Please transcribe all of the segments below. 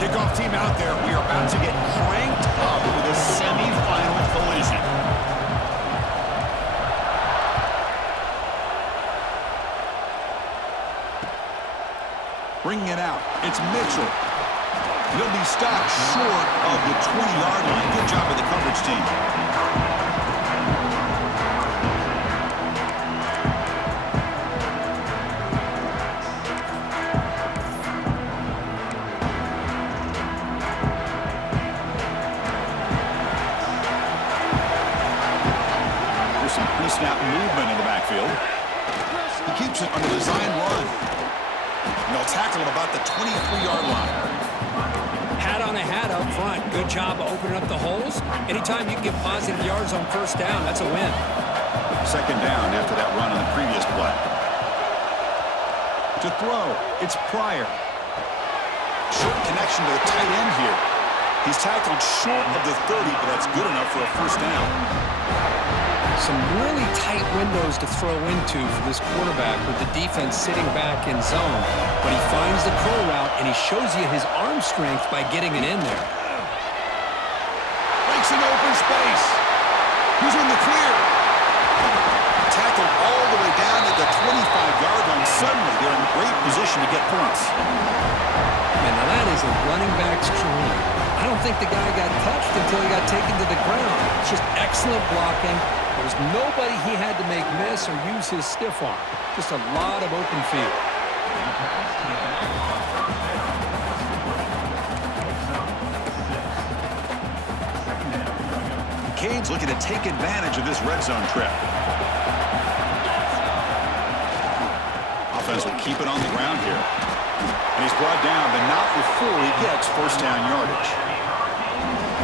Kickoff team out there. We are about to get cranked up with a semifinal collision. Bringing it out. It's Mitchell. He'll be stopped short of the 20-yard line. Good job by the coverage team. There's some pre-snap movement in the backfield. He keeps it on the design run. And they'll tackle him about the 23-yard line. Hat on a hat up front. Good job of opening up the holes. Anytime you can get positive yards on first down, that's a win. Second down after that run on the previous play. To throw, it's Pryor. Short connection to the tight end here. He's tackled short of the 30, but that's good enough for a first down. Some really tight windows to throw into for this quarterback with the defense sitting back in zone. But he finds the curl route, and he shows you his arm strength by getting it in there. Breaks an open space. Who's in the clear? Tackled all the way down at the 25-yard line. Suddenly, they're in great position to get points. Man, now that is a running back's dream. I don't think the guy got touched until he got taken to the ground. It's just excellent blocking. There was nobody he had to make miss or use his stiff arm. Just a lot of open field. Cade's looking to take advantage of this red zone trip. Offense will keep it on the ground here. And he's brought down, but not before he gets first down yardage.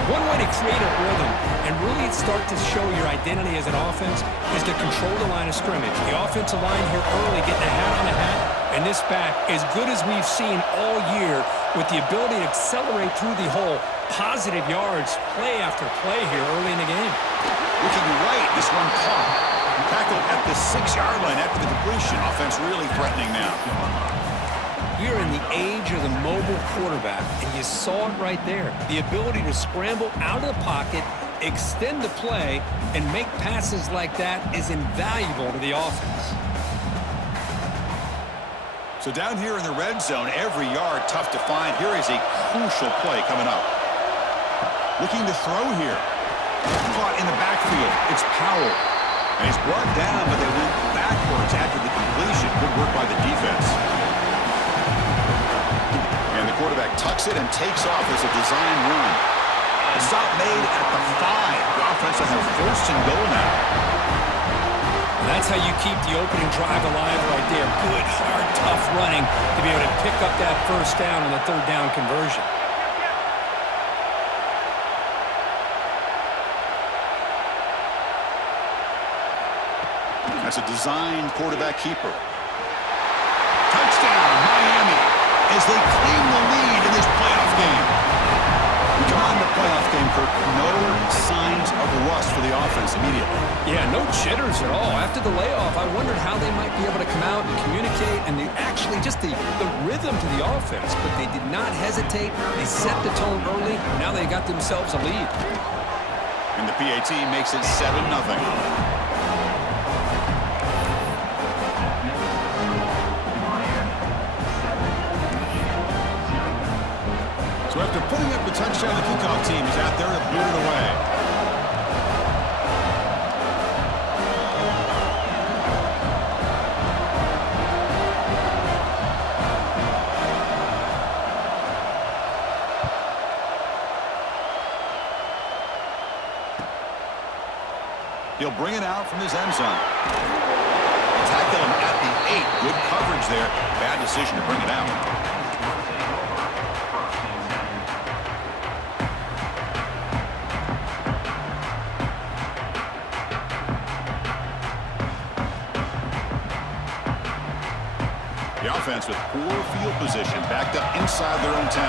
One way to create a rhythm and really start to show your identity as an offense is to control the line of scrimmage. The offensive line here early getting a hat on a hat, and this back, as good as we've seen all year, with the ability to accelerate through the hole, positive yards, play after play here early in the game. Looking right, this one caught. Tackled at the 6-yard line after the completion. Offense really threatening now. You're in the age of the mobile quarterback, and you saw it right there. The ability to scramble out of the pocket, extend the play, and make passes like that is invaluable to the offense. So down here in the red zone, every yard tough to find. Here is a crucial play coming up. Looking to throw here. Caught in the backfield. It's Powell. And he's brought down, but they went backwards after the completion. Good work by the defense. And the quarterback tucks it and takes off as a design run. A stop made at the 5. The offense will have first and goal now. And that's how you keep the opening drive alive right there. Good, hard, tough running to be able to pick up that first down on the third down conversion. That's a design quarterback keeper. Touchdown, Miami, as they claim the lead in this playoff game. We come on to playoff game, Kirk. No signs of rust for the offense immediately. Yeah, no jitters at all. After the layoff, I wondered how they might be able to come out and communicate and actually just the rhythm to the offense. But they did not hesitate. They set the tone early. Now they got themselves a lead. And the PAT makes it 7-0. So after putting up the touchdown, the kickoff team is out there to boot it away. He'll bring it out from his end zone. Tackle him at the 8. Good coverage there. Bad decision to bring it out. The offense with poor field position, backed up inside their own 10.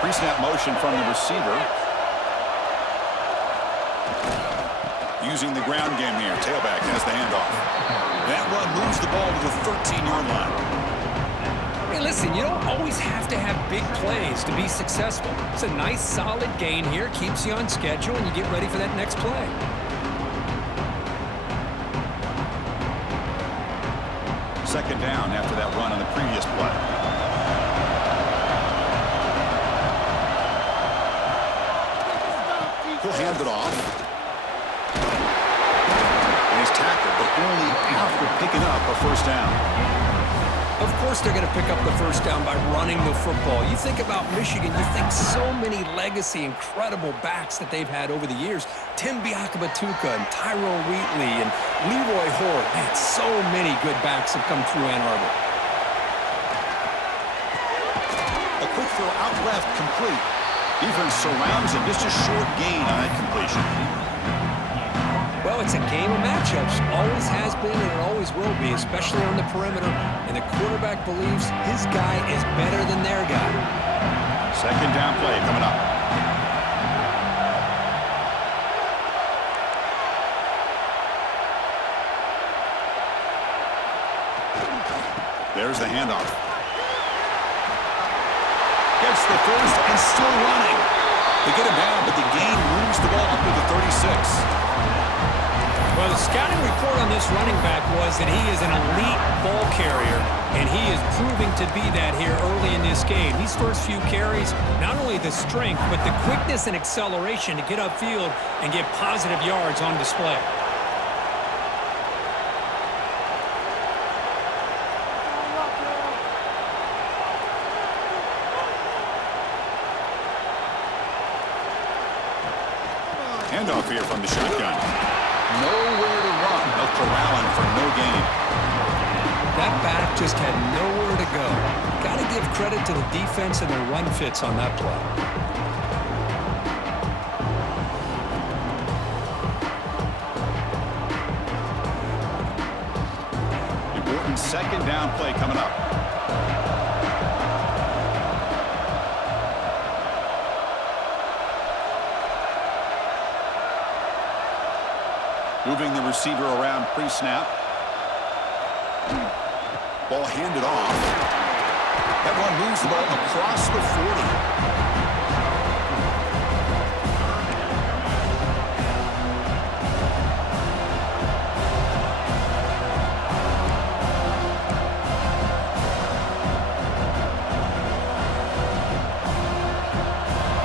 Pre-snap motion from the receiver. Using the ground game here. Tailback has the handoff. That run moves the ball to the 13-yard line. Yeah, Hey, listen, you don't always have to have big plays to be successful. It's a nice, solid gain here, keeps you on schedule, and you get ready for that next play. Second down after that run on the previous play. He'll hand it off. And he's tackled, but only after picking up a first down. Of course they're going to pick up the first down by running the football. You think about Michigan, you think so many legacy, incredible backs that they've had over the years. Tim Biakabatuka and Tyrone Wheatley and Leroy Hort. Man, so many good backs have come through Ann Arbor. A quick throw out left, complete. Defense surrounds him. Just a short gain on that completion. Well, it's a game of matchups. Always has been and it always will be, especially on the perimeter. And the quarterback believes his guy is better than their guy. Second down play coming up. There's the handoff. Gets the first and still running. They get him down, but the gain moves the ball up to the 36. Well, the scouting report on this running back was that he is an elite ball carrier, and he is proving to be that here early in this game. These first few carries, not only the strength, but the quickness and acceleration to get upfield and get positive yards on display. Handoff here from the shotgun. Nowhere to run. They'll corral him for no gain. That back just had nowhere to go. Got to give credit to the defense and their run fits on that play. Important second down play coming up. Moving the receiver around pre-snap. Ball handed off. That one moves the ball across the 40.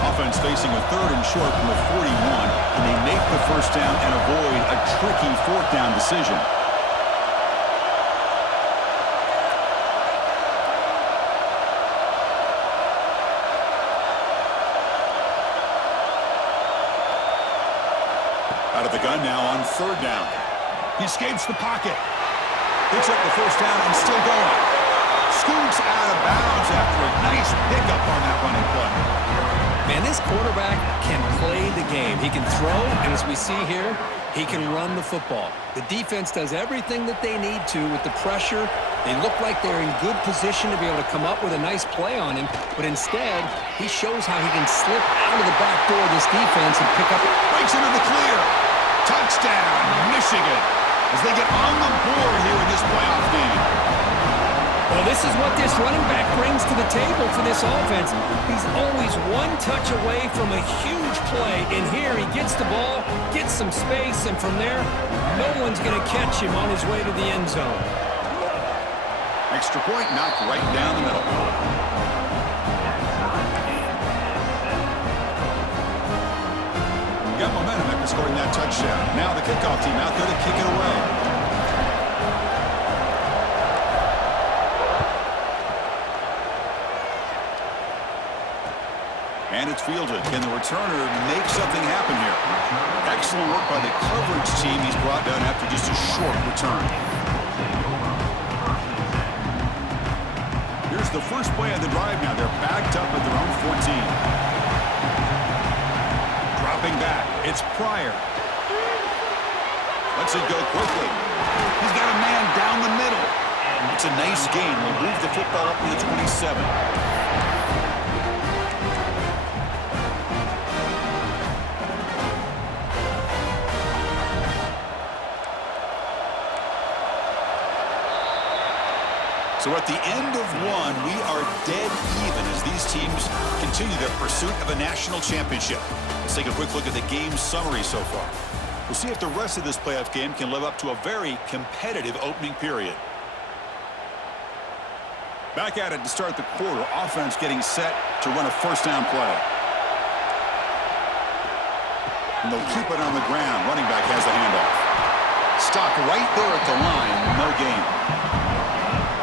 Offense facing a third and short from the 41, and they make the first down and avoid a tricky fourth down decision. Out of the gun now on third down. He escapes the pocket. Picks up the first down and still going. Scoots out of bounds after a nice pickup on that running play. Man, this quarterback can play the game. He can throw, and as we see here, he can run the football. The defense does everything that they need to with the pressure. They look like they're in good position to be able to come up with a nice play on him, but instead, he shows how he can slip out of the back door of this defense and pick up. Breaks into the clear. Touchdown, Michigan, as they get on the board here in this playoff game. Well, this is what this running back brings to the table for this offense. He's always one touch away from a huge play. And here he gets the ball, gets some space, and from there, no one's going to catch him on his way to the end zone. Extra point knocked right down the middle. Got momentum after scoring that touchdown. Now the kickoff team out there to kick it away. And it's fielded. Can the returner make something happen here? Excellent work by the coverage team. He's brought down after just a short return. Here's the first play of the drive now. They're backed up at their own 14. Dropping back. It's Pryor. Lets it go quickly. He's got a man down the middle. It's a nice gain. We'll move the football up to the 27. So at the end of one, we these teams continue their pursuit of a national championship. Let's take a quick look at the game summary so far. We'll see if the rest of this playoff game can live up to a very competitive opening period. Back at it to start the quarter. Offense getting set to run a first down play. And they'll keep it on the ground. Running back has the handoff. Stopped right there at the line. No gain.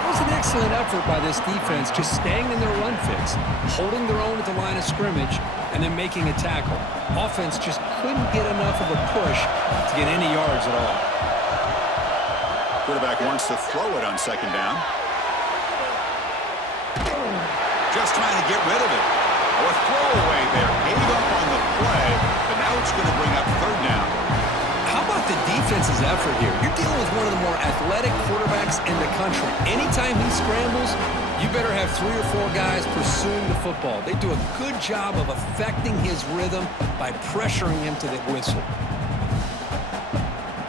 That was an excellent effort by this defense, just staying in their run fits, holding their own at the line of scrimmage, and then making a tackle. Offense just couldn't get enough of a push to get any yards at all. Quarterback wants to throw it on second down. Just trying to get rid of it. Or a throwaway there. Gave up on the play, but now it's going to bring up third down. How about the defense's effort here? You're dealing with one of the more athletic quarterbacks in the country. Anytime he scrambles, you better have 3 or 4 guys pursuing the football. They do a good job of affecting his rhythm by pressuring him to the whistle.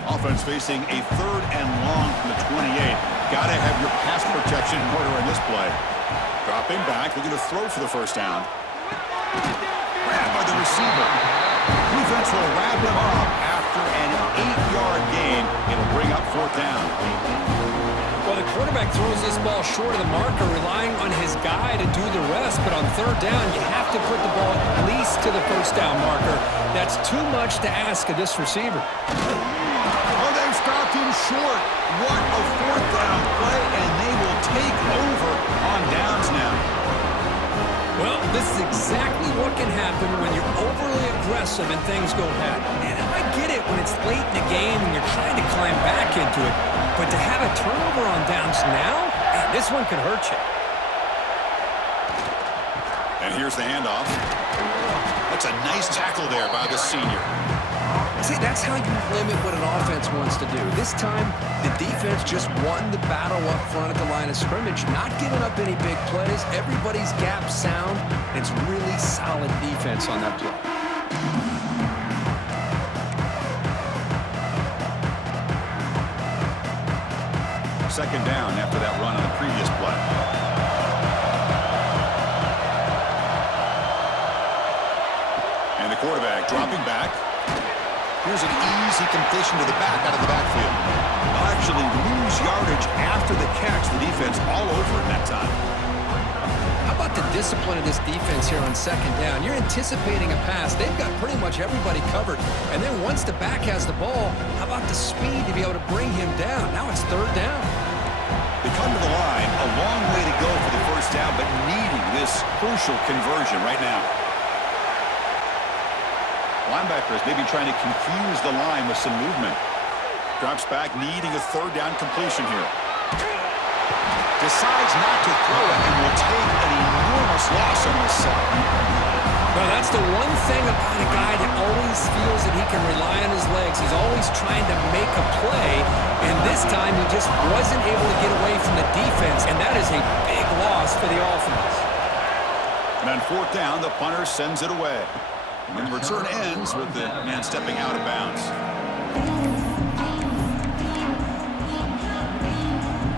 Offense facing a third and long from the 28. Got to have your pass protection in order in this play. Dropping back, looking to throw for the first down. Grabbed by the receiver. Defense will wrap him up after an 8-yard gain. It'll bring up fourth down. Well, the quarterback throws this ball short of the marker, relying on his guy to do the rest. But on third down, you have to put the ball at least to the first down marker. That's too much to ask of this receiver. Oh, they've stopped him short. What a fourth down play, and they will take over on downs now. Well, this is exactly what can happen when you're overly aggressive and things go bad. And I get it when it's late in the game and you're trying to climb back into it. But to have a turnover on downs now, man, this one could hurt you. And here's the handoff. That's a nice tackle there by the senior. See, that's how you limit what an offense wants to do. This time, the defense just won the battle up front at the line of scrimmage, not giving up any big plays. Everybody's gap sound. It's really solid defense on that play. Second down after that run on the previous play. And the quarterback dropping back. Here's an easy completion to the back out of the backfield. They'll actually lose yardage after the catch. The defense all over in that time. How about the discipline of this defense here on second down? You're anticipating a pass. They've got pretty much everybody covered. And then once the back has the ball, how about the speed to be able to bring him down? Now it's third down. They come to the line. A long way to go for the first down, but needing this crucial conversion right now. Linebackers maybe trying to confuse the line with some movement. Drops back, needing a third down completion here. Decides not to throw it and will take an enormous loss on this set. Well, that's the one thing about a guy that always feels that he can rely on his legs. He's always trying to make a play, and this time he just wasn't able to get away from the defense, and that is a big loss for the offense. And on fourth down, the punter sends it away. And the return ends with the man stepping out of bounds.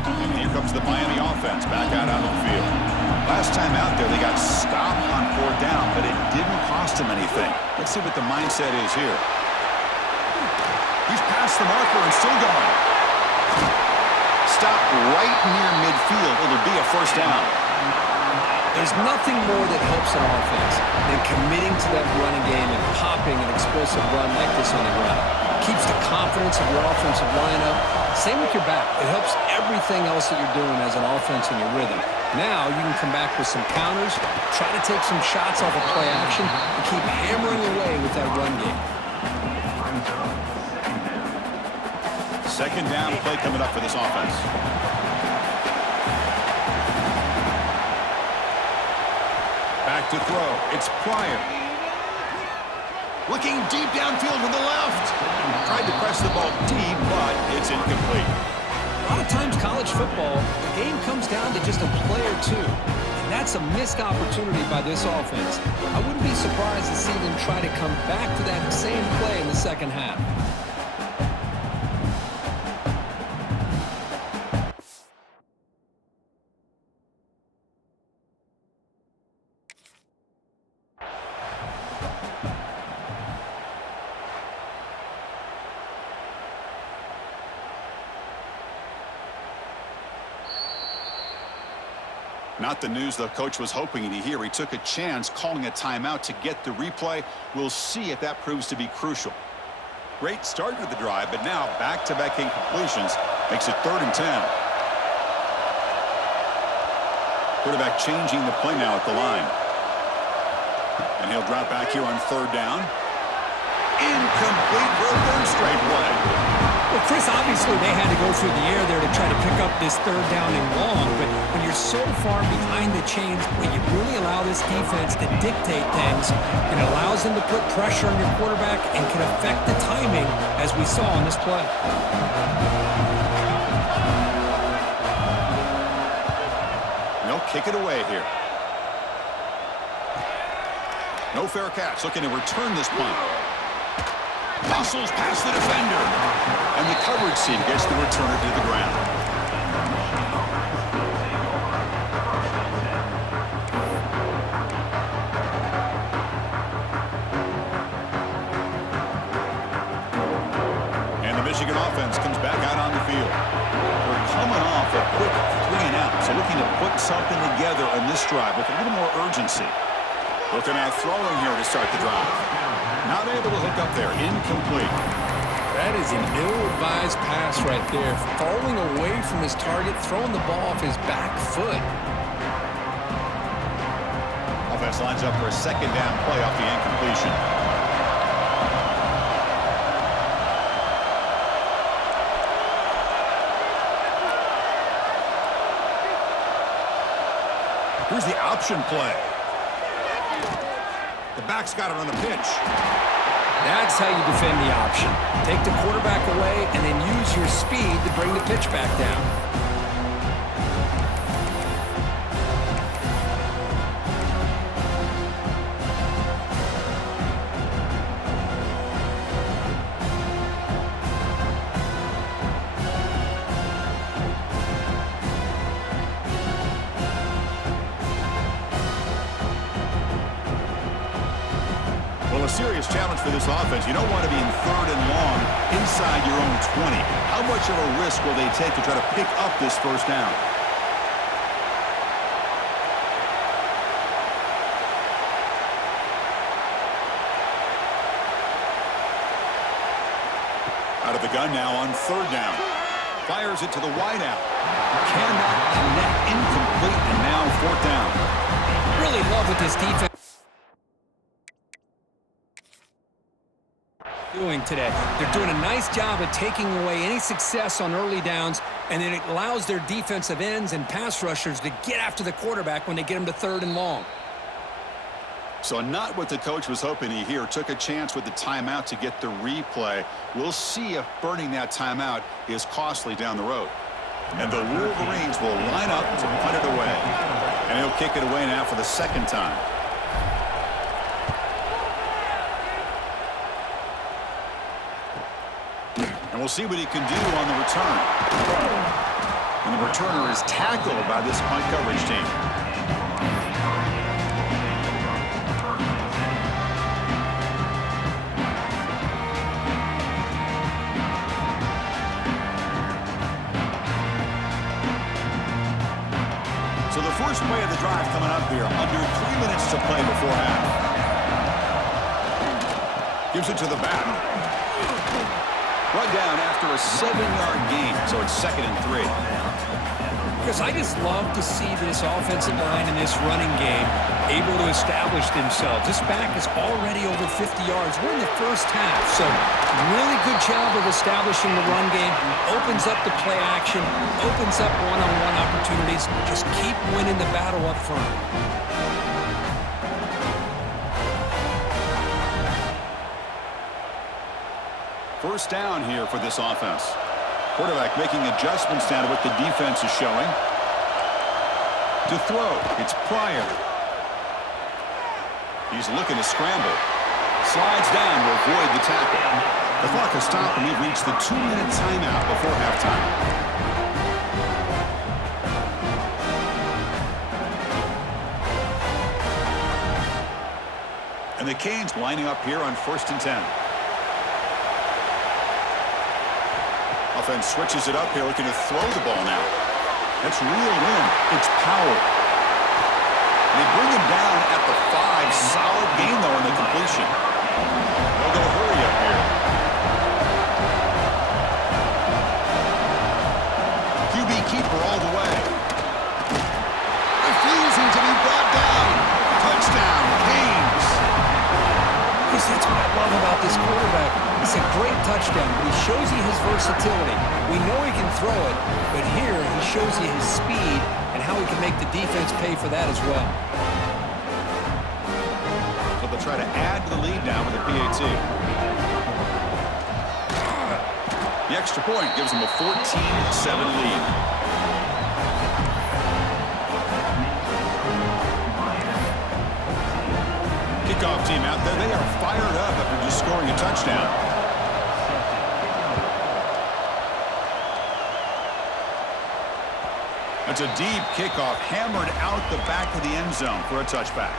And here comes the Miami offense back out onto the field. Last time out there, they got stopped on fourth down, but it didn't cost them anything. Let's see what the mindset is here. He's past the marker and still going. Stopped right near midfield. It'll be a first down. There's nothing more that helps an offense than committing to that running game and popping an explosive run like this on the ground. Keeps the confidence of your offensive lineup. Same with your back. It helps everything else that you're doing as an offense in your rhythm. Now you can come back with some counters, try to take some shots off of play action, and keep hammering away with that run game. Second down play coming up for this offense. Back to throw. It's Pryor. Looking deep downfield to the left. Tried to press the ball deep, but it's incomplete. A lot of times college football, the game comes down to just a play or two. And that's a missed opportunity by this offense. I wouldn't be surprised to see them try to come back to that same play in the second half. Not the news the coach was hoping to hear. He took a chance calling a timeout to get the replay. We'll see if that proves to be crucial. Great start to the drive, but now back-to-back incompletions makes it 3rd and 10. Quarterback changing the play now at the line. And he'll drop back here on 3rd down. Incomplete for a 3rd straight play. Well, Chris, obviously they had to go through the air there to try to pick up this 3rd down and long, but when you're so far behind the chains, when you really allow this defense to dictate things, it allows them to put pressure on your quarterback and can affect the timing, as we saw on this play. They'll kick it away here. No fair catch, looking to return this punt. Hustles past the defender. And the coverage team gets the returner to the ground. And the Michigan offense comes back out on the field. We're coming off a quick 3-and-out, so looking to put something together on this drive with a little more urgency. Looking at throwing here to start the drive. Not able to hook up there. Incomplete. That is an ill-advised pass right there. Falling away from his target, throwing the ball off his back foot. Offense lines up for a 2nd down play off the incompletion. Here's the option play. The back's got it on the pitch. That's how you defend the option. Take the quarterback away and then use your speed to bring the pitch back down. A serious challenge for this offense. You don't want to be in 3rd and long inside your own 20. How much of a risk will they take to try to pick up this 1st down? Out of the gun now on 3rd down. Fires it to the wideout. Cannot connect. Incomplete, and now 4th down. Really love what this defense doing today. They're doing a nice job of taking away any success on early downs, and then it allows their defensive ends and pass rushers to get after the quarterback when they get them to 3rd and long. So not what the coach was hoping to hear. Took a chance with the timeout to get the replay. We'll see if burning that timeout is costly down the road. And the Wolverines will line up to punt it away. And he'll kick it away now for the 2nd time. And we'll see what he can do on the return. And the returner is tackled by this punt coverage team. So the first play of the drive coming up here. Under 3 minutes to play before half. Gives it to the back. Run down after a 7-yard gain, so it's 2nd and 3. Because I just love to see this offensive line in this running game able to establish themselves. This back is already over 50 yards. We're in the 1st half, so really good job of establishing the run game. Opens up the play action, opens up one-on-one opportunities. Just keep winning the battle up front. 1st down here for this offense. Quarterback making adjustments down to what the defense is showing. To throw, it's Pryor. He's looking to scramble. Slides down to avoid the tackle. The clock has stopped, and we've reached the 2-minute timeout before halftime. And the Canes lining up here on 1st and 10. Offense switches it up here, looking to throw the ball now. That's reeled in. It's Powell. down at the 5. Solid gain, though, in the completion. They'll go hurry up here. QB keeper all the way. Refusing to be brought down. Touchdown, Canes. That's what I love about this quarterback. It's a great touchdown, but he shows you his versatility. We know he can throw it, but here he shows you his speed and how he can make the defense pay for that as well. So they'll try to add to the lead now with a PAT. The extra point gives them a 14-7 lead. Kickoff team out there. They are fired up after just scoring a touchdown. That's a deep kickoff, hammered out the back of the end zone for a touchback.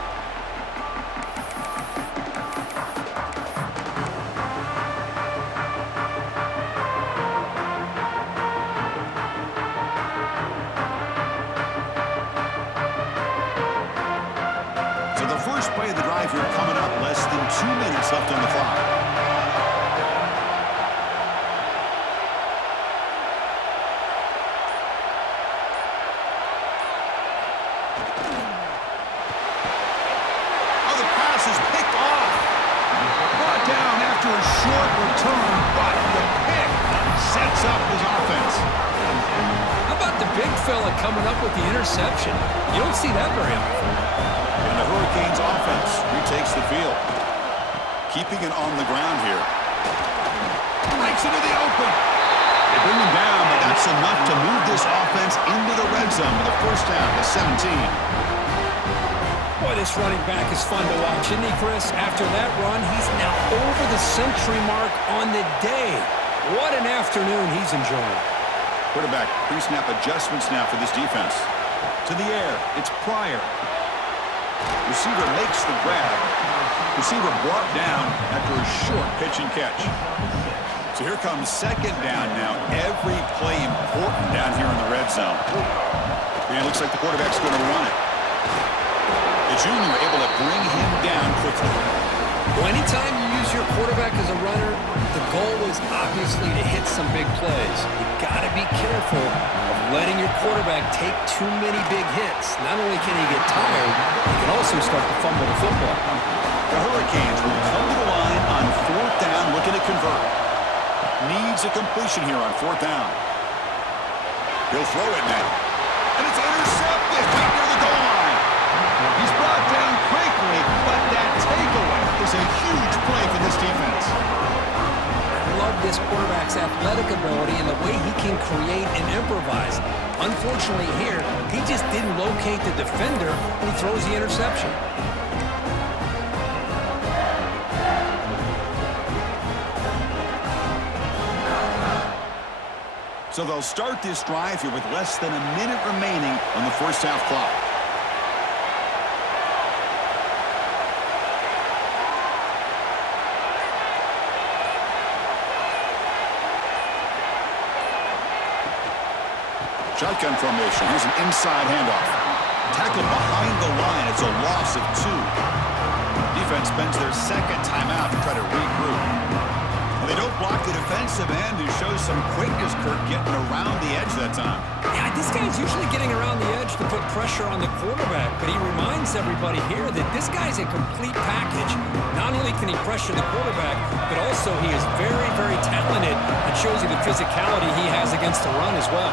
First play of the drive here coming up. Less than 2 minutes left on the clock. Oh, the pass is picked off. Brought down after a short return, but the pick sets up his offense. How about the big fella coming up with the interception? You don't see that very often. And the Hurricanes offense retakes the field. Keeping it on the ground here. Breaks into the open. They bring him down, but that's enough to move this offense into the red zone with a first down to 17. Boy, this running back is fun to watch, isn't he, Chris? After that run, he's now over the century mark on the day. What an afternoon he's enjoying. Quarterback pre-snap adjustments now for this defense. To the air, it's Pryor. Receiver makes the grab. Receiver brought down after a short pitch and catch. So here comes second down now. Every play important down here in the red zone. And it looks like the quarterback's going to run it. The junior able to bring him down quickly. Well, anytime you use your quarterback as a runner, the goal is obviously to hit some big plays. You've got to be careful of letting your quarterback take too many big hits. Not only can he get tired, he can also start to fumble the football. The Hurricanes will come to the line on fourth down, looking to convert. Needs a completion here on fourth down. He'll throw it now. And it's intercepted right near the goal line. He's brought down quickly, but that takeaway is a huge play for this defense. I love this quarterback's athletic ability and the way he can create and improvise. Unfortunately here, he just didn't locate the defender when he throws the interception. So they'll start this drive here with less than a minute remaining on the first half clock. Shotgun formation. Here's an inside handoff. Tackled behind the line. It's a loss of 2. Defense spends their second timeout to try to regroup. They don't block the defensive end, who shows some quickness, Kirk, getting around the edge that time. Yeah, this guy's usually getting around the edge to put pressure on the quarterback, but he reminds everybody here that this guy's a complete package. Not only can he pressure the quarterback, but also he is very, very talented and shows you the physicality he has against the run as well.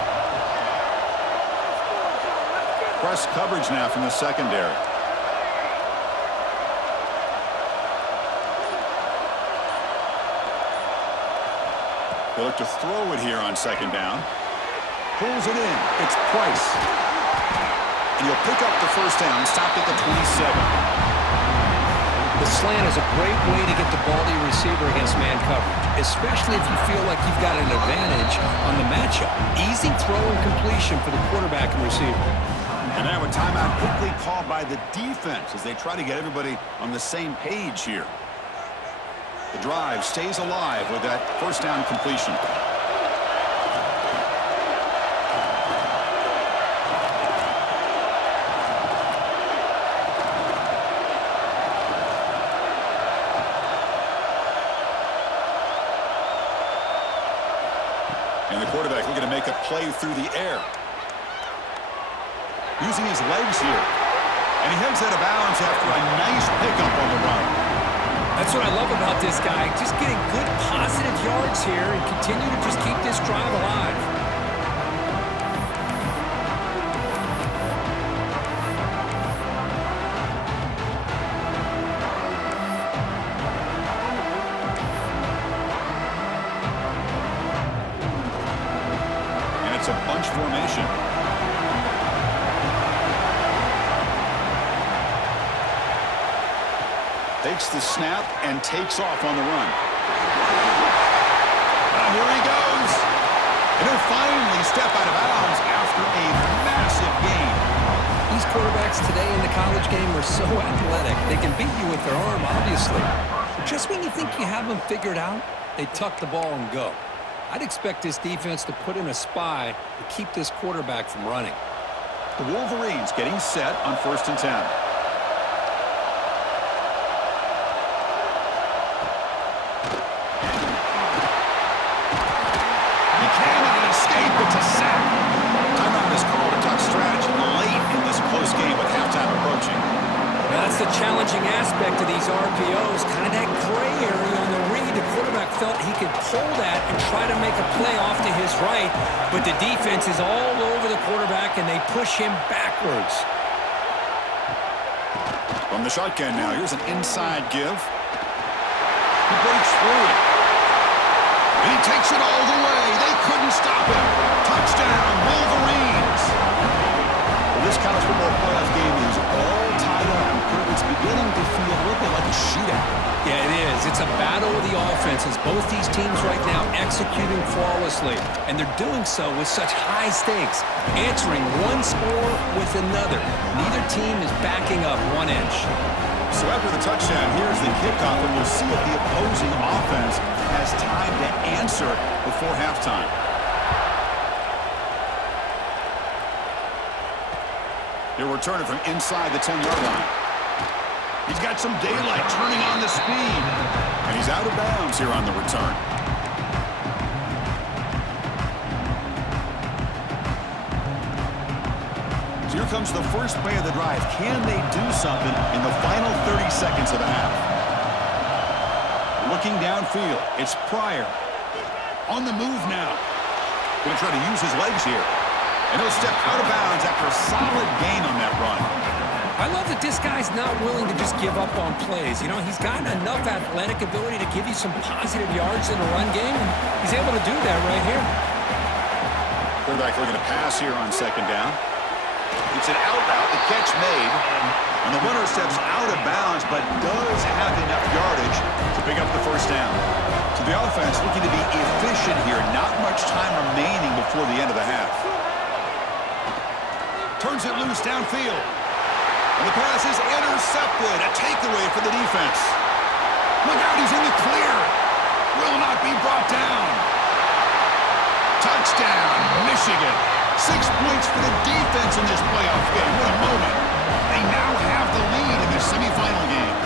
Press coverage now from the secondary. They look to throw it here on second down. Pulls it in. It's Price. And he'll pick up the first down, stopped at the 27. The slant is a great way to get the ball to your receiver against man coverage, especially if you feel like you've got an advantage on the matchup. Easy throw and completion for the quarterback and receiver. And now a timeout quickly called by the defense as they try to get everybody on the same page here. The drive stays alive with that first down completion. make a play through the air. Using his legs here. And he heads out of bounds after a nice pickup on the run. That's what I love about this guy. Just getting good positive yards here and continue to just keep this drive alive. It's a bunch formation. Takes the snap and takes off on the run. Here he goes. And he'll finally step out of bounds after a massive gain. These quarterbacks today in the college game are so athletic. They can beat you with their arm, obviously. Just when you think you have them figured out, they tuck the ball and go. I'd expect this defense to put in a spy to keep this quarterback from running. The Wolverines getting set on 1st and 10. He cannot escape. It's a sack. Timeout is called a tough strategy late in this close game with halftime approaching. Now that's the challenging aspect of these RPOs, kind of that gray area on the read. The quarterback felt he could pull that and try to make a play off to his right, but the defense is all over the quarterback, and they push him backwards. From the shotgun now, here's an inside give. He breaks through it. And he takes it all the way. They couldn't stop him. Touchdown, Wolverines. Well, this college football playoff game is all tied up. It's beginning to feel a little bit like a shootout. Yeah, it is. It's a battle of the offenses. Both these teams right now executing flawlessly, and they're doing so with such high stakes, answering one score with another. Neither team is backing up 1 inch. So after the touchdown, here's the kickoff, and we'll see if the opposing offense has time to answer before halftime. He'll return it from inside the 10-yard line. He's got some daylight turning on the speed. And he's out of bounds here on the return. So here comes the first play of the drive. Can they do something in the final 30 seconds of the half? Looking downfield, it's Pryor. On the move now. Going to try to use his legs here. And he'll step out of bounds after a solid gain on that run. I love that this guy's not willing to just give up on plays. You know, he's got enough athletic ability to give you some positive yards in the run game, and he's able to do that right here. Quarterback looking to pass here on 2nd down. It's an out route, the catch made, and the runner steps out of bounds, but does have enough yardage to pick up the 1st down. So the offense looking to be efficient here. Not much time remaining before the end of the half. Turns it loose downfield. And the pass is intercepted. A takeaway for the defense. Look out, he's in the clear. Will not be brought down. Touchdown, Michigan. 6 points for the defense in this playoff game. What a moment. They now have the lead in this semifinal game.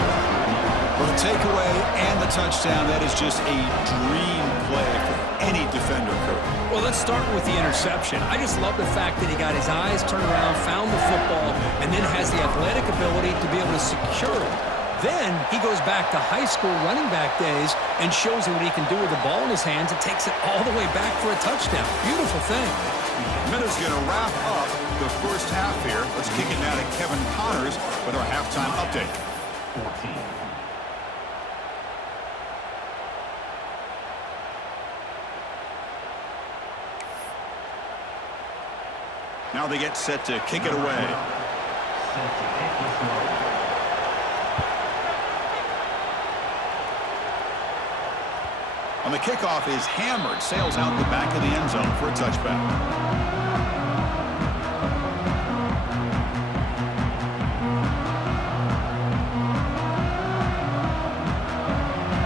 Well, the takeaway and the touchdown, that is just a dream play for any defender, Kurt. Well, let's start with the interception. I just love the fact that he got his eyes turned around, found the football, and then has the athletic ability to be able to secure it. Then he goes back to high school running back days and shows you what he can do with the ball in his hands and takes it all the way back for a touchdown. Beautiful thing. Miller's going to wrap up the first half here. Let's kick it now to Kevin Connors with our halftime update. 14. Now they get set to kick it away. On the kickoff is hammered, sails out the back of the end zone for a touchback.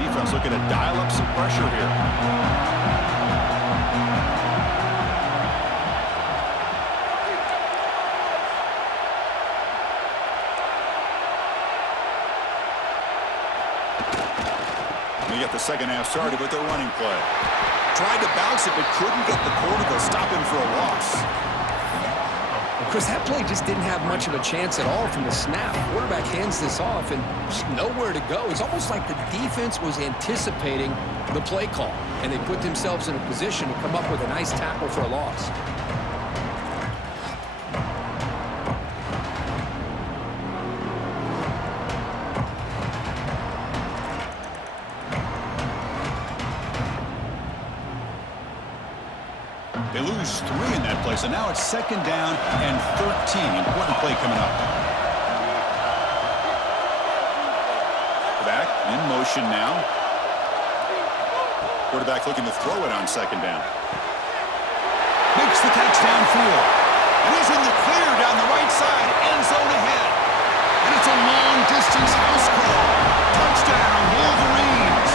Defense looking to dial up some pressure here. We get the second half started with their running play. Tried to bounce it, but couldn't get the corner to stop him for a loss. Chris, that play just didn't have much of a chance at all from the snap. Quarterback hands this off and just nowhere to go. It's almost like the defense was anticipating the play call, and they put themselves in a position to come up with a nice tackle for a loss. They lose 3 in that play, so now it's 2nd down and 13. Important play coming up. Back in motion now. Quarterback looking to throw it on 2nd down. Makes the catch downfield. And he's in the clear down the right side. End zone ahead. And it's a long-distance house call. Touchdown, Wolverines.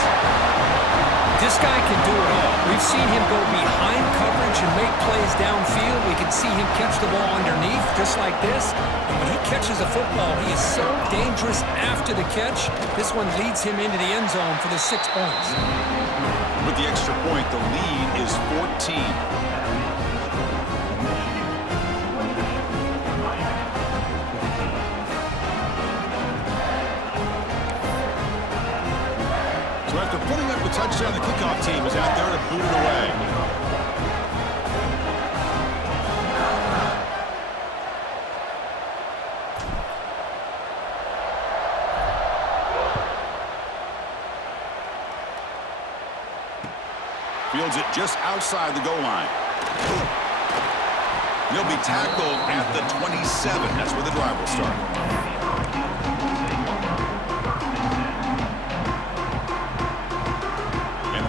This guy can do it all. We've seen him go behind coverage and make plays downfield. We can see him catch the ball underneath, just like this. And when he catches a football, he is so dangerous after the catch. This one leads him into the end zone for the 6 points. With the extra point, the lead is 14. So after putting up the touchdown, the kickoff team is out there to boot it away. Fields it just outside the goal line. He'll be tackled at the 27. That's where the drive will start.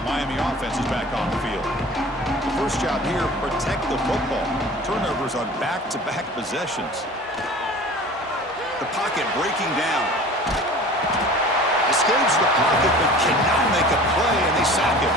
Miami offense is back on the field. The first job here, protect the football. Turnovers on back-to-back possessions. The pocket breaking down. Escapes the pocket but cannot make a play, and they sack him.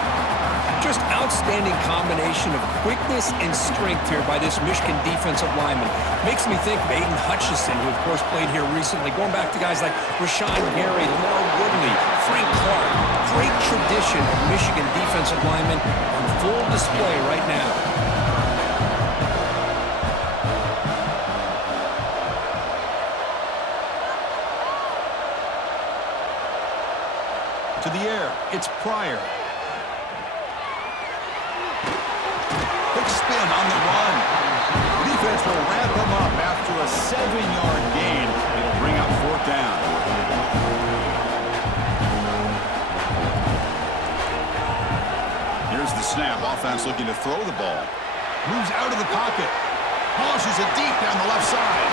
Just outstanding combination of quickness and strength here by this Michigan defensive lineman. Makes me think of Aiden Hutchinson, who of course played here recently. Going back to guys like Rashawn Gary, Lamar Woodley, Frank Clark. Great tradition of Michigan defensive linemen on full display right now. To the air, it's Pryor. Quick spin on the run. The defense will wrap him up after a 7-yard gain. It'll bring up 4th down. Here's the snap. Offense looking to throw the ball. Moves out of the pocket. Launches it deep down the left side.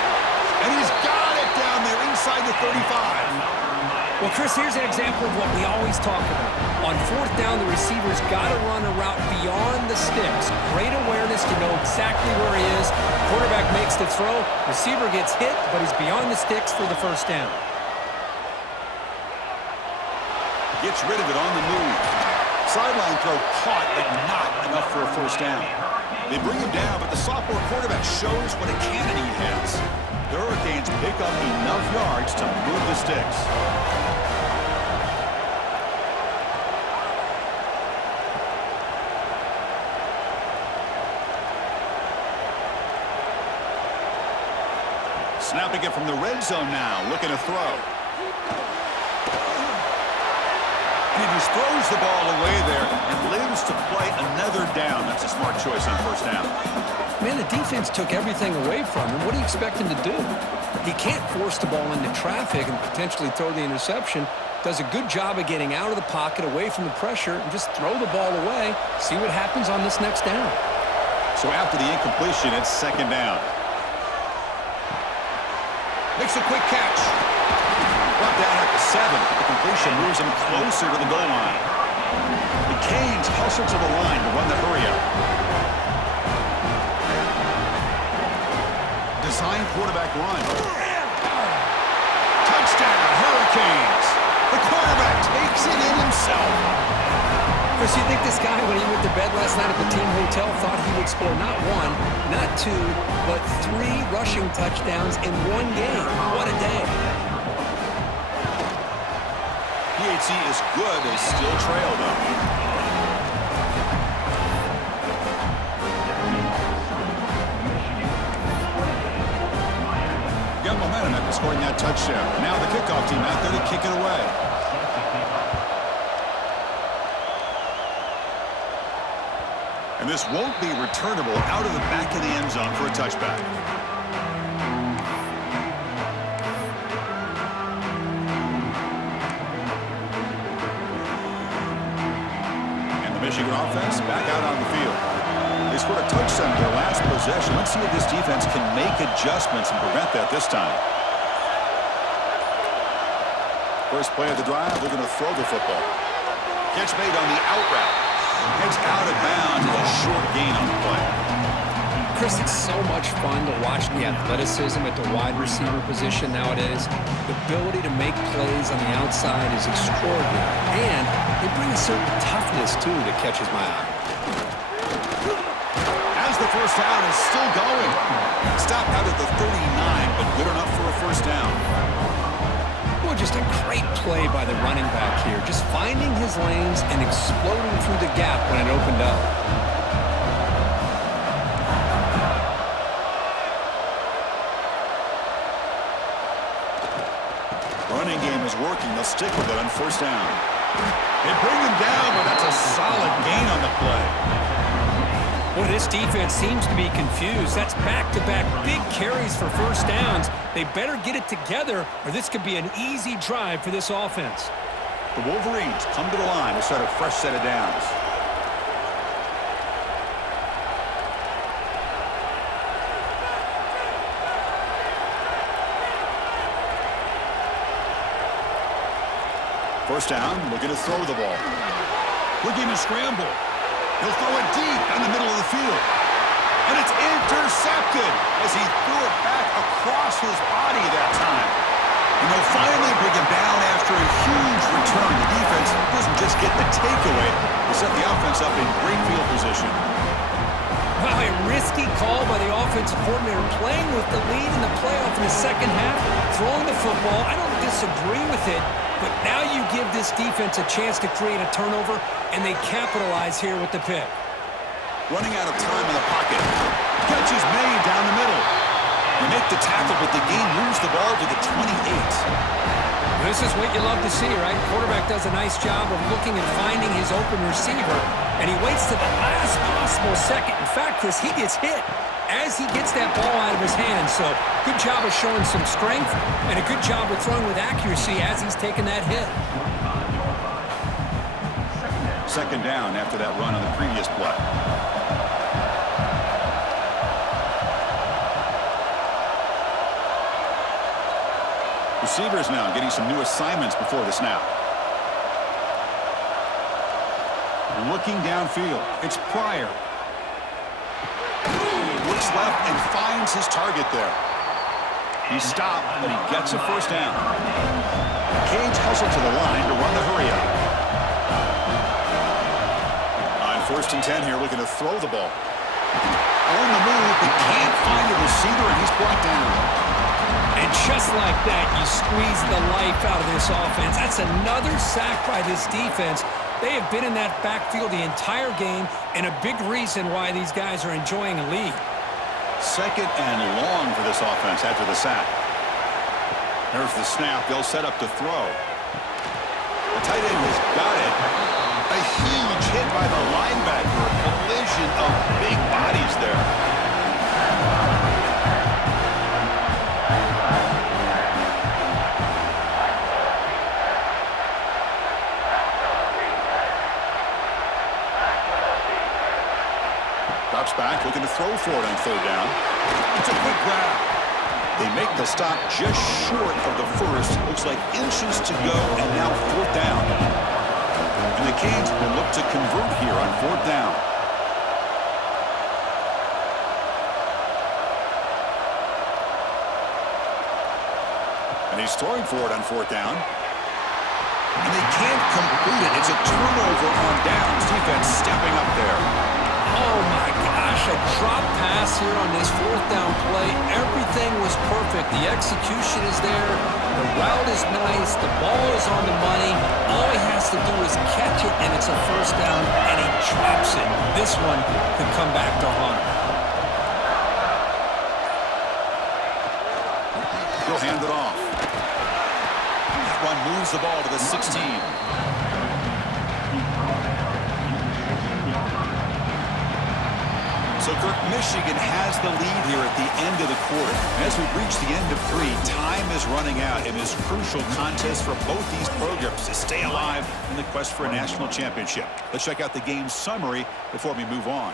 And he's got it down there inside the 35. Well, Chris, here's an example of what we always talk about. On 4th down, the receiver's got to run a route beyond the sticks. Great awareness to know exactly where he is. Quarterback makes the throw. Receiver gets hit, but he's beyond the sticks for the 1st down. Gets rid of it on the move. Sideline throw caught, but not enough for a 1st down. They bring him down, but the sophomore quarterback shows what a cannon he has. The Hurricanes pick up enough yards to move the sticks. Snapping it from the red zone now, looking to throw. And he just throws the ball away there and lives to play another down. That's a smart choice on 1st down. Man, the defense took everything away from him. What do you expect him to do? He can't force the ball into traffic and potentially throw the interception. Does a good job of getting out of the pocket, away from the pressure, and just throw the ball away. See what happens on this next down. So after the incompletion, it's 2nd down. Makes a quick catch. Brought down at the 7. The completion moves him closer to the goal line. The Canes hustle to the line to run the hurry-up. Design quarterback run. Touchdown, Hurricanes. The quarterback takes it in himself. Chris, you think this guy, when he went to bed last night at the team hotel, thought he would score not 1, not 2, but 3 rushing touchdowns in 1 game? What a day. PHC is good. They still trail, though. him after scoring that touchdown. Now the kickoff team out there to kick it away. And this won't be returnable out of the back of the end zone for a touchback. And the Michigan offense back out on the field. They scored a touchdown in their last possession. Let's see if this defense can make adjustments and prevent that this time. First play of the drive, they're going to throw the football. Catch made on the out route. Heads out of bounds and a short gain on the play. Chris, it's so much fun to watch the athleticism at the wide receiver position nowadays. The ability to make plays on the outside is extraordinary. And they bring a certain toughness, too, that catches my eye. As the first down is still going. Stopped out at the 39, but good enough for a first down. Well, just a great play by the running back here. Just finding his lanes and exploding through the gap when it opened up. Running game is working. They'll stick with it on first down. They bring him down, but that's a solid gain on the play. Well, this defense seems to be confused. That's back-to-back big carries for first downs. They better get it together, or this could be an easy drive for this offense. The Wolverines come to the line to start a fresh set of downs. First down, looking to throw the ball. Looking to scramble. He'll throw it deep down the middle of the field. And it's intercepted as he threw it back across his body that time. And they'll finally bring him down after a huge return. The defense doesn't just get the takeaway. They set the offense up in great field position. Wow, a risky call by the offensive coordinator, playing with the lead in the playoff in the second half, throwing the football. I don't disagree with it, but now you give this defense a chance to create a turnover, and they capitalize here with the pick. Running out of time in the pocket. Catch is made down the middle. They make the tackle, but the game moves the ball to the 28. This is what you love to see, right? Quarterback does a nice job of looking and finding his open receiver, and he waits to the last possible second. In fact, Chris, he gets hit as he gets that ball out of his hand. So good job of showing some strength and a good job of throwing with accuracy as he's taking that hit. Second down after that run on the previous play. Receivers now getting some new assignments before the snap. Looking downfield. It's Pryor. Looks left and finds his target there. He stopped, but he gets a first down. Canes hustle to the line to run the hurry up. On first and 10 here, looking to throw the ball. On the move, but can't find a receiver, and he's brought down. And just like that, you squeeze the life out of this offense. That's another sack by this defense. They have been in that backfield the entire game, and a big reason why these guys are enjoying a lead. Second and long for this offense after the sack. There's the snap. They'll set up to throw. The tight end has got it. A huge hit by the linebacker. A collision of big bodies there. Drops back, looking to throw for it on third down. It's a quick grab. They make the stop just short of the first. Looks like inches to go, and now fourth down. And the Canes will look to convert here on fourth down. And he's throwing for it on fourth down. And they can't complete it. It's a turnover on downs. Defense stepping up there. Oh, my gosh, a drop pass here on this fourth down play. Everything was perfect. The execution is there. The route is nice. The ball is on the money. All he has to do is catch it, and it's a first down, and he drops it. This one could come back to haunt him. He'll hand it off. That one moves the ball to the 16. So, Kirk, Michigan has the lead here at the end of the quarter. As we reach the end of 3, time is running out in this crucial contest for both these programs to stay alive in the quest for a national championship. Let's check out the game summary before we move on.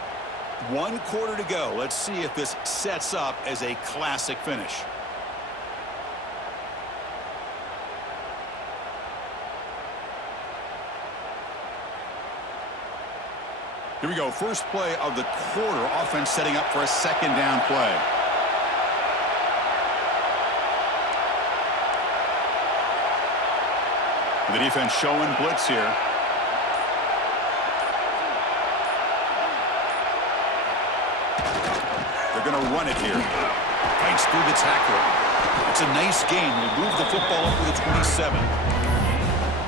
1 quarter to go. Let's see if this sets up as a classic finish. Here we go. First play of the quarter. Offense setting up for a second down play. The defense showing blitz here. They're going to run it here. Fights through the tackle. It's a nice game. We'll move the football up to the 27.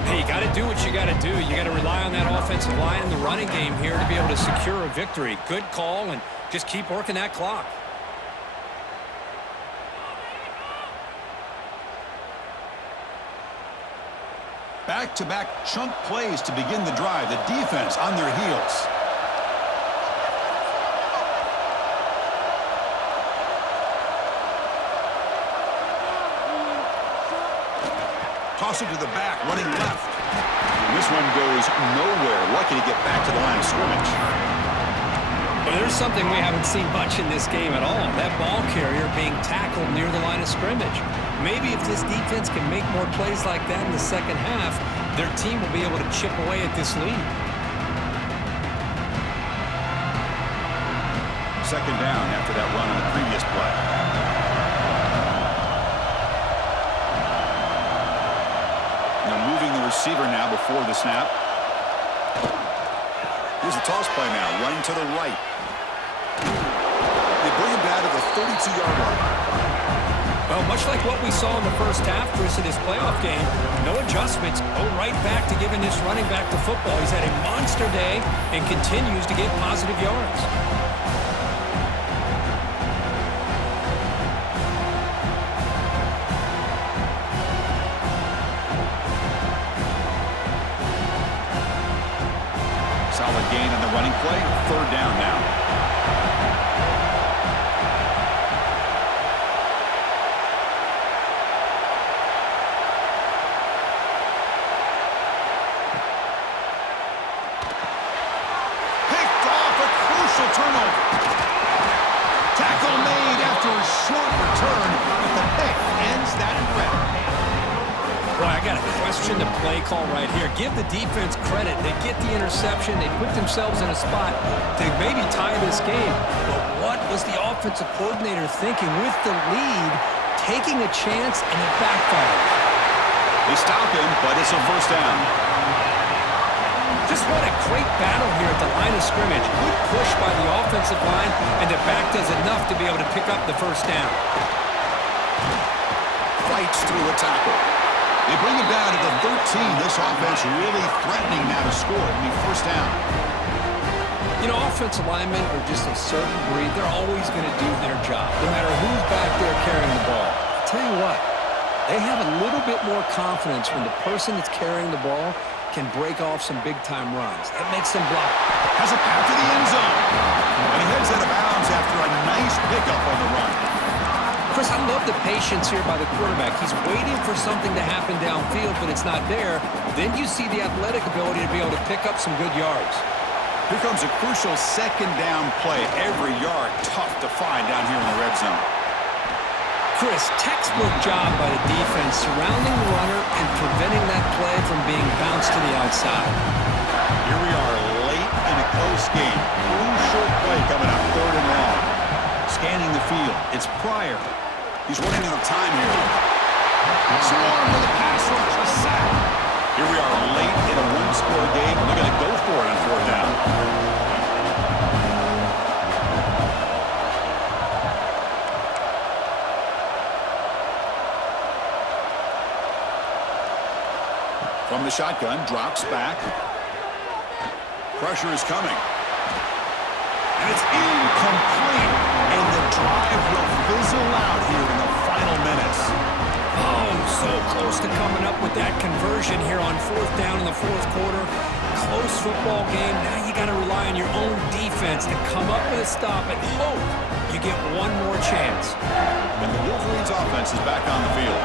Hey, you got to do what you got to do. You got to rely on that offensive line in the running game here to be able to secure a victory. Good call, and just keep working that clock. Back-to-back chunk plays to begin the drive. The defense on their heels. Toss it to the back, running left. And this one goes nowhere. Lucky to get back to the line of scrimmage. But there's something we haven't seen much in this game at all. That ball carrier being tackled near the line of scrimmage. Maybe if this defense can make more plays like that in the second half, their team will be able to chip away at this lead. Second down after that run on the previous play. Receiver now before the snap. Here's a toss play now, running to the right. They bring him down to the 32-yard line. Well, much like what we saw in the first half, Chris, in his playoff game, no adjustments. Go right back to giving this running back the football. He's had a monster day and continues to get positive yards. Solid gain on the running play. Third down now. Picked off, a crucial turnover. Tackle made after a short return, but the pick ends that in red. Boy, I got to question the play call right here. Give the defense credit. They get the interception. They put themselves in a spot to maybe tie this game. But what was the offensive coordinator thinking with the lead, taking a chance, and it backfired? They stop him, but it's a first down. Just what a great battle here at the line of scrimmage. Good push by the offensive line, and the back does enough to be able to pick up the first down. Fights through a tackle. They bring him down to the 13. This offense really threatening now to score. It'll be first down. You know, offensive linemen are just a certain breed. They're always going to do their job, no matter who's back there carrying the ball. I'll tell you what, they have a little bit more confidence when the person that's carrying the ball can break off some big-time runs. That makes them block. Has a path to the end zone. And he heads out of bounds after a nice pickup on the run. Chris, I love the patience here by the quarterback. He's waiting for something to happen downfield, but it's not there. Then you see the athletic ability to be able to pick up some good yards. Here comes a crucial second down play. Every yard tough to find down here in the red zone. Chris, textbook job by the defense surrounding the runner and preventing that play from being bounced to the outside. Here we are late in a close game. Crucial play coming up, third and long. Scanning the field. It's Pryor. He's running out of time here. Swarm with a pass rush, a sack. Here we are late in a one-score game. They're going to go for it on fourth down. From the shotgun, drops back. Pressure is coming. And it's incomplete. And the drive will fizzle out here in the final minutes. close to coming up with that conversion here on fourth down in the fourth quarter. Close football game. Now you got to rely on your own defense to come up with a stop and hope you get one more chance. And the Wolverines offense is back on the field.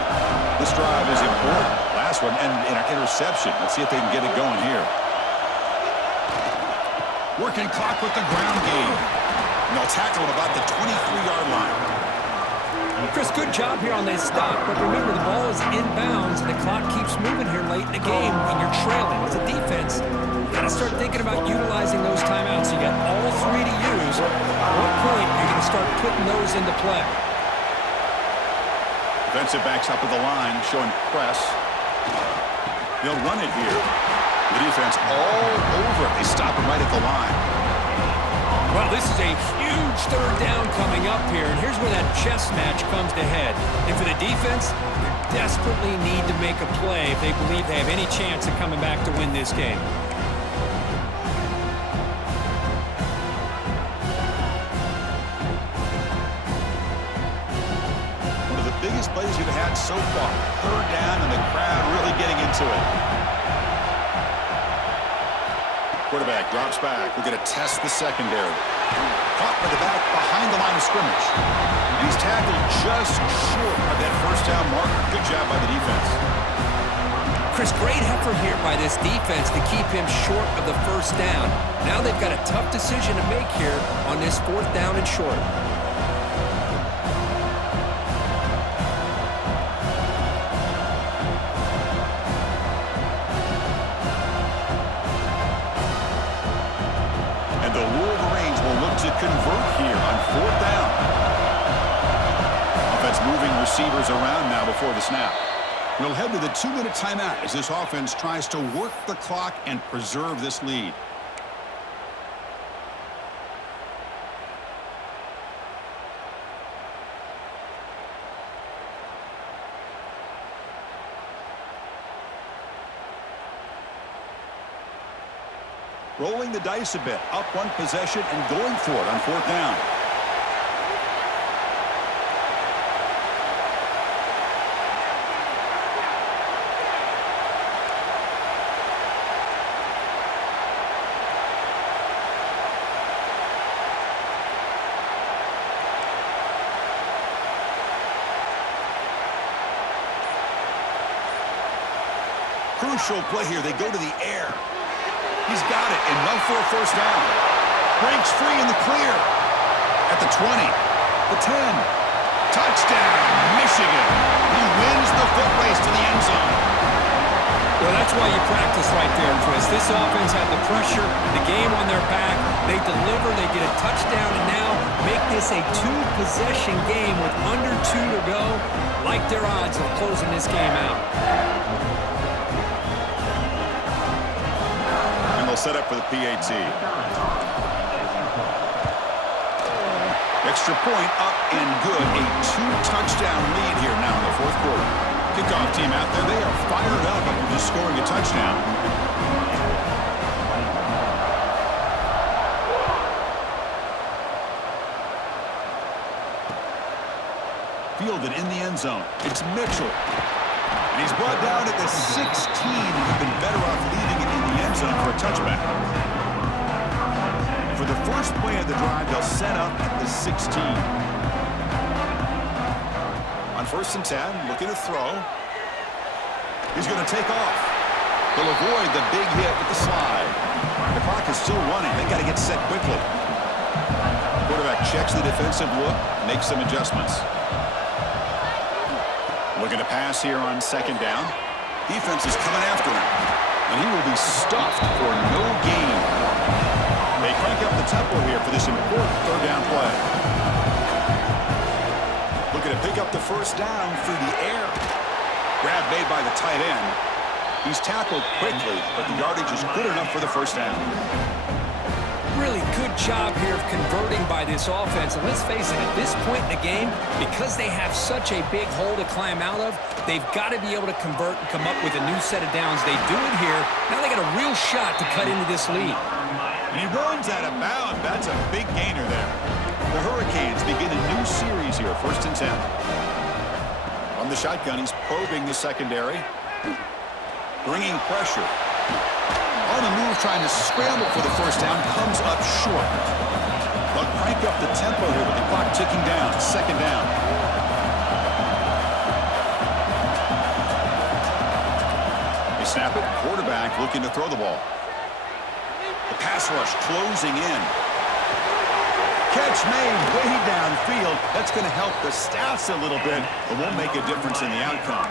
This drive is important. Last one ended in an interception. Let's see if they can get it going here. Working clock with the ground game. And they'll tackle at about the 23-yard line. Chris, good job here on this stop, but remember the ball is inbounds and the clock keeps moving here late in the game and you're trailing. As a defense, you got to start thinking about utilizing those timeouts. You got all three to use. At what point you're going to start putting those into play? Defensive backs up at the line, showing press. They'll run it here. The defense all over it. They stop it right at the line. Well, this is a huge third down coming up here, and here's where that chess match comes to head. And for the defense, they desperately need to make a play if they believe they have any chance of coming back to win this game. One of the biggest plays you've had so far. Third down, and the crowd really getting into it. Quarterback drops back. We're going to test the secondary. Caught by the back behind the line of scrimmage. And he's tackled just short of that first down marker. Good job by the defense. Chris, great effort here by this defense to keep him short of the first down. Now they've got a tough decision to make here on this fourth down and short. Convert here on fourth down. Offense moving receivers around now before the snap. We'll head to the 2-minute timeout as this offense tries to work the clock and preserve this lead. Rolling the dice a bit, up one possession and going for it on fourth down. Crucial play here. They go to the air. He's got it, enough for a first down. Breaks free in the clear. At the 20, the 10. Touchdown, Michigan. He wins the foot race to the end zone. Well, that's why you practice right there, Chris. This offense had the pressure, the game on their back. They deliver, they get a touchdown, and now make this a two-possession game with under 2 to go. Like their odds of closing this game out. Set up for the PAT. Extra point up and good. A 2-touchdown lead here now in the fourth quarter. Kickoff team out there. They are fired up after just scoring a touchdown. Fielded in the end zone. It's Mitchell. And he's brought down at the 16. He'd been better off leaving it in the end zone for a touchback. And for the first play of the drive, they'll set up at the 16. On first and 10, looking to throw. He's going to take off. They'll avoid the big hit with the slide. The clock is still running. They got to get set quickly. Quarterback checks the defensive look, makes some adjustments. Looking to pass here on second down. Defense is coming after him. And he will be stuffed for no gain. They crank up the tempo here for this important third down play. Looking to pick up the first down through the air. Grab made by the tight end. He's tackled quickly, but the yardage is good enough for the first down. Really good job here of converting by this offense. And let's face it, at this point in the game, because they have such a big hole to climb out of, they've got to be able to convert and come up with a new set of downs. They do it here. Now they got a real shot to cut into this lead. And he runs out of bounds. That's a big gainer there. The Hurricanes begin a new series here, first and 10. On the the shotgun. He's probing the secondary. Bringing pressure. On the move, trying to scramble for the first down. Comes up short. They'll crank up the tempo here with the clock ticking down. Second down. They snap it. Quarterback looking to throw the ball. The pass rush closing in. Catch made way downfield. That's going to help the Staffs a little bit, but won't make a difference in the outcome.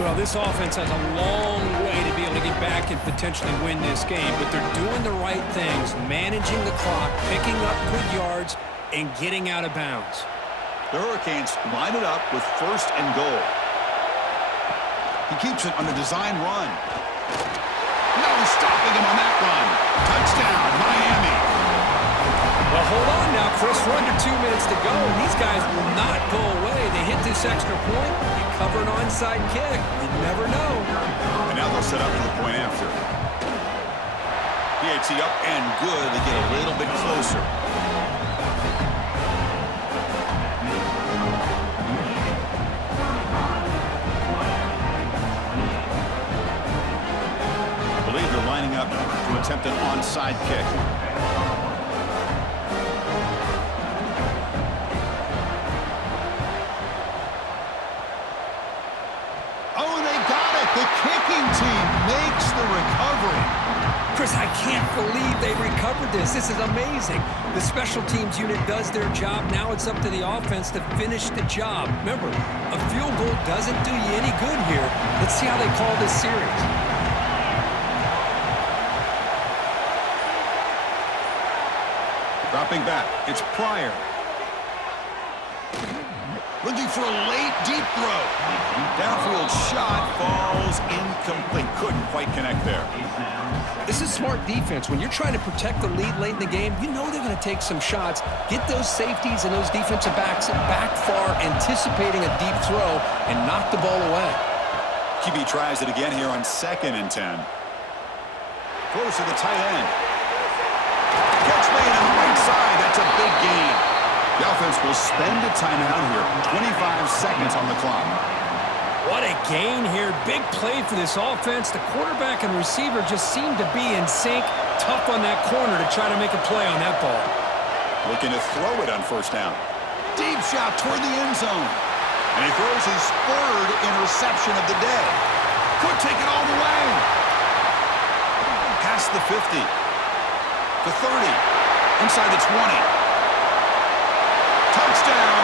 Well, this offense has a long way to be able to get back and potentially win this game, but they're doing the right things, managing the clock, picking up good yards, and getting out of bounds. The Hurricanes line it up with first and goal. He keeps it on the design run. No stopping him on that run. Touchdown, Miami. Well, hold on now, Chris. We're under 2 minutes to go, and these guys will not go away. They hit this extra point. You cover an onside kick. You never know. And now they'll set up for the point after. PAT up and good to get a little bit closer. I believe they're lining up to attempt an onside kick. The kicking team makes the recovery. Chris, I can't believe they recovered this. This is amazing. The special teams unit does their job. Now it's up to the offense to finish the job. Remember, a field goal doesn't do you any good here. Let's see how they call this series. Dropping back. It's Pryor. Looking for a late, deep throw. Downfield shot falls incomplete. Couldn't quite connect there. This is smart defense. When you're trying to protect the lead late in the game, you know they're going to take some shots. Get those safeties and those defensive backs back far, anticipating a deep throw, and knock the ball away. QB tries it again here on 2nd and 10. Close to the tight end. Catch made on the right side. That's a big gain. The offense will spend a timeout here. 25 seconds on the clock. What a gain here. Big play for this offense. The quarterback and receiver just seem to be in sync. Tough on that corner to try to make a play on that ball. Looking to throw it on first down. Deep shot toward the end zone. And he throws his 3rd interception of the day. Could take it all the way. Past the 50. The 30. Inside the 20. Touchdown,